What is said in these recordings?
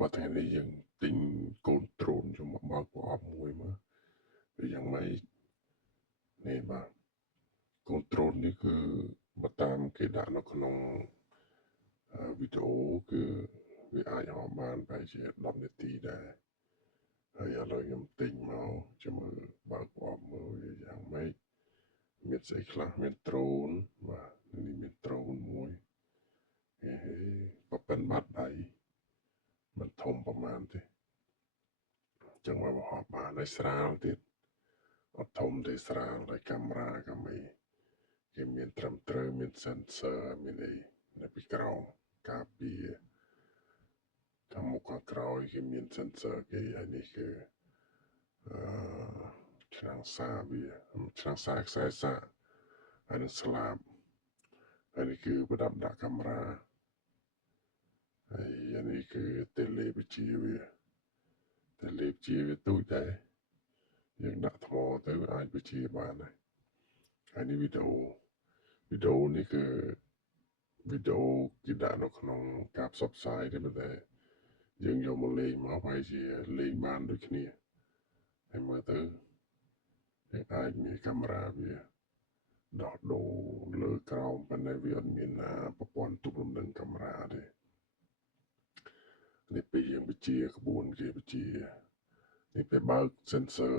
បើថ្ងៃនេះយើងទិញកូនដ្រូនយកមកបើកប្រអប់មួយមើលវាយ៉ាងម៉េចនេះបាទកូនដ្រូននេះគឺបើតាមគេដាក់នៅក្នុងវីដេអូគឺវាអាចហោះបានប្រហែលជា10នាទីដែរហើយឥឡូវខ្ញុំទិញមកចាំមើលបើកប្រអប់មើលវាយ៉ាងម៉េចមានស្អីខ្លះមានដ្រូនបាទនេះមានដ្រូនមួយប៉ប៉ិនបាត់ដៃមិនធំប្រមាណទេចឹងមកហោះបានហើយស្រាលទៀតអត់ធំទេស្រាលហើយកាមេរ៉ាកាមីគេមានត្រឹមត្រូវមាន sensor មានអីនៅពីក្រោមការពារខាងមុខខាងក្រោយគេមាន sensor គេហើយនេះគឺអឺឆ្នាំងសាវាឆ្នាំងសាខ្សែសាហើយនឹងស្លាបហើយនេះគឺប្រដាប់ដាក់កាមេរ៉ាហើយអានេះគឺតេឡេបជាវាទូចដែរយើងដាក់ថ្មទៅអាចបជាបានដែរហើយនេះវីដេអូនេះគឺវីដេអូគេដាក់នៅក្នុងការផ្សព្វផ្សាយទេប៉ុន្តែយើងយកមកលេងមកហើយជាលេងបានដូចគ្នាហើយមើលទៅយើងអាចមានកាមេរ៉ាវាដោះដូរលើក្រោមប៉ុន្តែវាអត់មានប្រព័ន្ធទប់លំនឹងកាមេរ៉ាទេនេះពេលយើងបញ្ជាក្បួនគេបញ្ជានេះពេលបើក sensor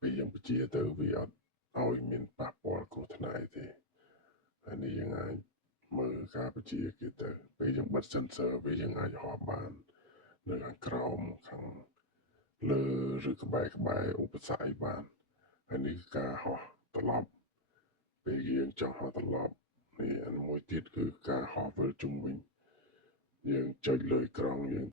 ពេលយើងបញ្ជាទៅវាអត់ឲ្យមានប៉ះពាល់គ្រោះថ្នាក់ទេហើយនេះយើងអាចមើលការបញ្ជាគេទៅពេលយើងបិទ sensor វាយើងអាចហោះបាននៅខាងក្រោមខាងលើឬក្បែរឧបសគ្គអីបានហើយនេះគឺការហោះត្រឡប់ពេលយើងចង់ហោះត្រឡប់នេះមួយទៀតគឺការហោះវិលជុំវិញយើងចុចលើអេក្រង់យើង